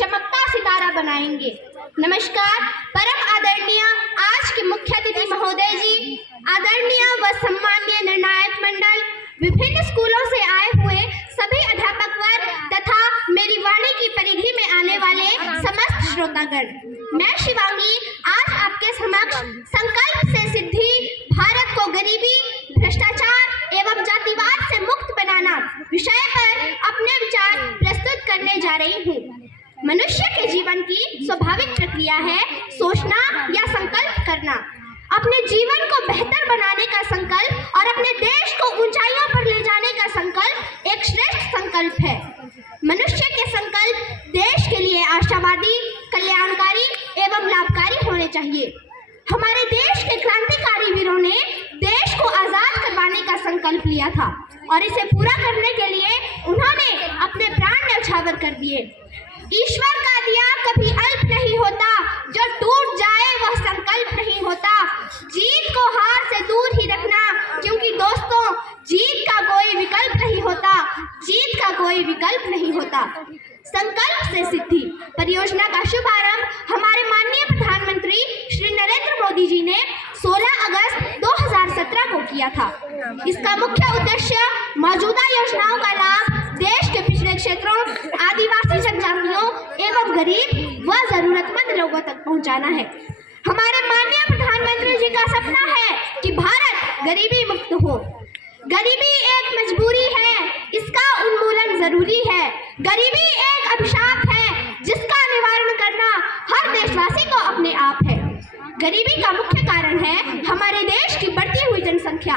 चमकता सितारा बनाएंगे। नमस्कार। परम आदरणीय आज के मुख्य अतिथि महोदय जी, आदरणीय व सम्माननीय निर्णायक मंडल, विभिन्न स्कूलों से आए हुए सभी अध्यापक वर्ग तथा मेरी वाणी की परिधि में आने वाले समस्त श्रोतागण, मैं शिवांगी आज आपके समक्ष संकल्प से सिद्धि, भारत को गरीबी, भ्रष्टाचार एवं जातिवाद से मुक्त बनाना विषय पर अपने विचार प्रस्तुत करने जा रही हूँ। मनुष्य के जीवन की स्वाभाविक प्रक्रिया है सोचना या संकल्प करना। अपने जीवन को बेहतर बनाने का संकल्प और अपने देश को ऊंचाइयों पर ले जाने का संकल्प एक श्रेष्ठ संकल्प है। मनुष्य के संकल्प देश के लिए आशावादी, कल्याणकारी एवं लाभकारी होने चाहिए। हमारे देश के क्रांतिकारी वीरों ने देश को आजाद करवाने का संकल्प लिया था और इसे पूरा करने के लिए उन्होंने अपने प्राण न्यौछावर कर दिए। ईश्वर का दिया कभी अल्प नहीं होता, जो टूट जाए वह संकल्प नहीं होता। जीत को हार से दूर ही रखना, क्योंकि दोस्तों जीत का कोई विकल्प नहीं होता, जीत का कोई विकल्प नहीं होता। संकल्प से सिद्धि परियोजना का शुभारंभ हमारे माननीय प्रधानमंत्री श्री नरेंद्र मोदी जी ने 16 अगस्त 2017 को किया था। इसका मुख्य उद्देश्य मौजूदा योजनाओं का लाभ देश के पिछड़े क्षेत्रों, आदिवासी जनजातियों एवं गरीब व जरूरतमंद लोगों तक पहुंचाना है। हमारे माननीय प्रधानमंत्री जी का सपना है कि भारत गरीबी मुक्त हो। गरीबी एक मजबूरी है, इसका उन्मूलन जरूरी है। गरीबी एक अभिशाप है, जिसका निवारण करना हर देशवासी को अपने आप है। गरीबी का मुख्य कारण है हमारे देश की बढ़ती हुई जनसंख्या।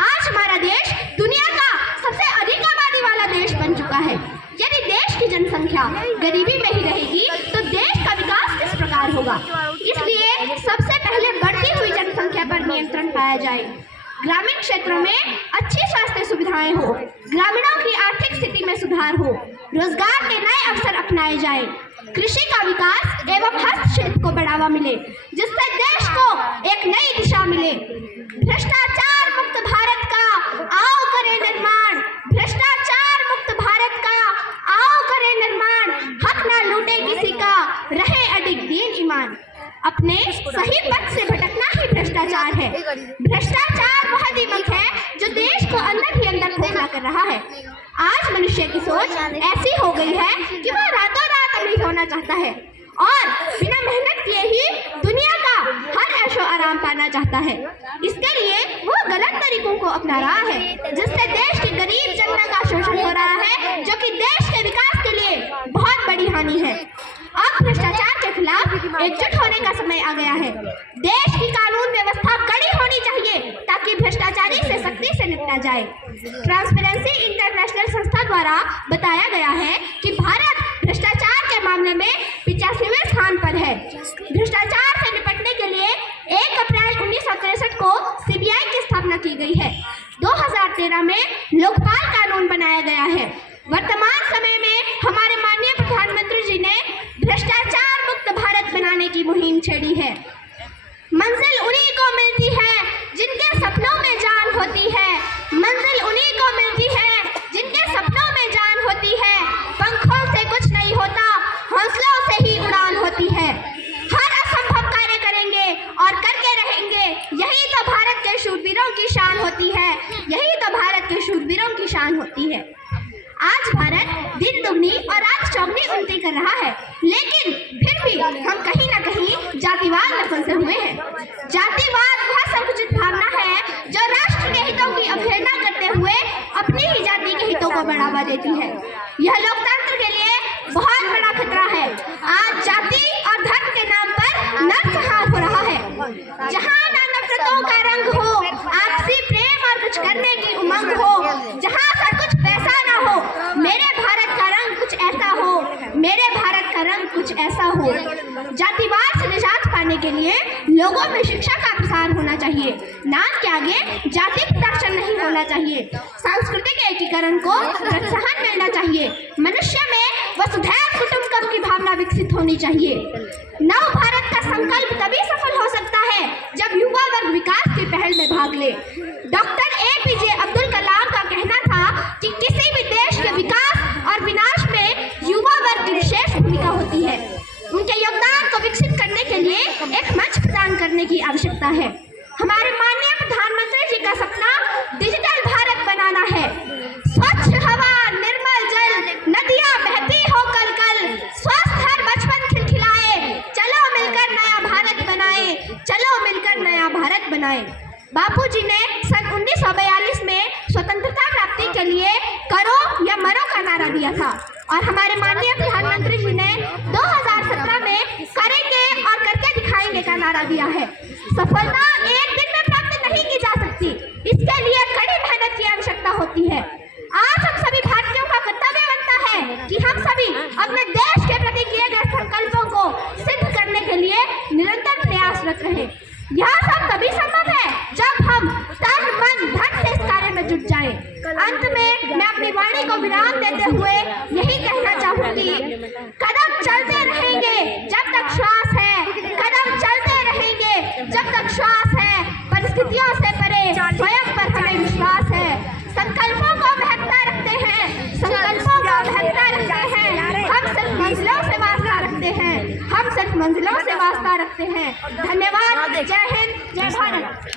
आज हमारा देश दुनिया का सबसे अधिक आबादी वाला देश बन चुका है। यदि देश की जनसंख्या गरीबी में ही रहेगी तो देश का विकास किस प्रकार होगा। इसलिए सबसे पहले बढ़ती हुई जनसंख्या पर नियंत्रण पाया जाए। ग्रामीण क्षेत्रों में अच्छी स्वास्थ्य सुविधाएं हो, ग्रामीणों की आर्थिक स्थिति में सुधार हो, रोजगार के नए अवसर अपनाए जाएं, कृषि का विकास एवं हस्तशिल्प को बढ़ावा मिले, जिससे देश को एक नई दिशा मिले। भ्रष्टाचार मुक्त भारत का आओ करें निर्माण, भ्रष्टाचार मुक्त भारत का आओ करें निर्माण। हक ना लूटे किसी का, रहे अडिग दीन ईमान। अपने सही पथ से भटकना ही भ्रष्टाचार है। भ्रष्टाचार वह दीमक है जो देश को अंदर ही अंदर खोखला कर रहा है। आज मनुष्य की सोच ऐसी हो गई है कि वह रातों रात अमीर होना चाहता है और बिना मेहनत किए ही दुनिया का हर ऐशो आराम पाना चाहता है। इसके लिए वो गलत तरीकों को अपना रहा है, जिससे देश की गरीब जनता का शोषण हो रहा है, जो कि देश के विकास के लिए बहुत बड़ी हानि है। अब भ्रष्टाचार के खिलाफ एकजुट होने का समय आ गया है। देश की कानून व्यवस्था कड़ी होनी चाहिए ताकि भ्रष्टाचारी से सख्ती से निपटा जाए। ट्रांसपेरेंसी इंटरनेशनल संस्था द्वारा बताया गया है कि भारत भ्रष्टाचार के मामले में 85वें स्थान पर है। भ्रष्टाचार से निपटने के लिए 1 अप्रैल 1963 को सीबीआई की स्थापना की गई है। 2013 में लोकपाल कानून बनाया गया है। वर्तमान समय में हमारे माननीय प्रधानमंत्री जी ने भ्रष्टाचार मुक्त भारत बनाने की मुहिम छेड़ी है। मंजिल उन्हीं को मिलती है जिनके सपनों में जान होती है। मंजिल उन्हीं को मिलती है जिनके सपनों में जान होती है। पंखों से कुछ नहीं होता, हौसलों से ही उड़ान होती है। हर असंभव कार्य करेंगे और करके रहेंगे, यही तो भारत के शूरवीरों की शान होती है। यही तो भारत के शूरवीरों की शान होती है। आज भारत दिन दुगनी और रात चौगनी उन्नति कर रहा है, लेकिन फिर भी हम कहीं ना कहीं जातिवाद में फंसे हुए हैं। जातिवाद वह संकुचित भावना है जो राष्ट्र के हितों की अवहेलना करते हुए अपनी ही जाति के हितों को बढ़ावा देती है। यह लोकतंत्र के लिए बहुत बड़ा खतरा है। आज जाति और धर्म के नाम पर नरसंहार हो रहा है। जहाँ न नफरतों का रंग हो, आपसी प्रेम और कुछ करने की उमंग हो, जहाँ सब कुछ पैसा ना हो, मेरे भारत का रंग कुछ ऐसा हो, मेरे भारत का रंग कुछ ऐसा हो। जातिवाद से निजात पाने के लिए लोगों में शिक्षा का प्रसार होना चाहिए। नाम के आगे जाति प्रदर्शन नहीं होना चाहिए। सांस्कृतिक एकीकरण को प्रोत्साहन मिलना चाहिए। मनुष्य में वसुधैव कुटुंबकम की भावना विकसित होनी चाहिए। नव भारत का संकल्प तभी सफल हो सकता है जब युवा वर्ग विकास की पहल में भाग ले। डॉक्टर APJ अब्दुल कलाम का कहना था कि किसी भी देश के विकास और विनाश में युवा वर्ग की विशेष भूमिका होती है। सकता है। हमारे माननीय प्रधानमंत्री जी का सपना डिजिटल भारत बनाना है। स्वच्छ हवा, निर्मल जल, नदियां बहती हो कल कल, स्वस्थ हर बचपन खिलखिलाए, चलो मिलकर नया भारत बनाए, चलो मिलकर नया भारत बनाए। बापूजी ने सन 1942 में स्वतंत्रता प्राप्ति के लिए करो या मरो का नारा दिया था और हमारे माननीय प्रधानमंत्री जी ने 2017 में करेंगे और करके दिखाएंगे का नारा दिया है। सफलता एक दिन में प्राप्त नहीं की जा सकती, इसके लिए कड़ी मेहनत की आवश्यकता होती है। आज हम सभी भारतीयों का कर्तव्य बनता है कि हम सभी अपने देश के प्रति किए गए संकल्पों को सिद्ध करने के लिए निरंतर प्रयासरत रहें। यह सब तभी संभव है जब हम तन मन धन से इस कार्य में जुट जाएं। अंत में मैं अपनी वाणी को विराम देते हुए यही कहना चाहूंगी, कदम चलते रहेंगे जब तक श्वास है, कदम चलते रहेंगे जब तक श्वास है। परिस्थितियों से परे स्वयं पर हमें विश्वास है। संकल्पों को महत्ता रखते हैं, संकल्पों को महत्ता रखते हैं। हम सिर्फ मंजिलों से वास्ता रखते हैं, हम सिर्फ मंजिलों से वास्ता रखते हैं। धन्यवाद। जय हिंद, जय भारत।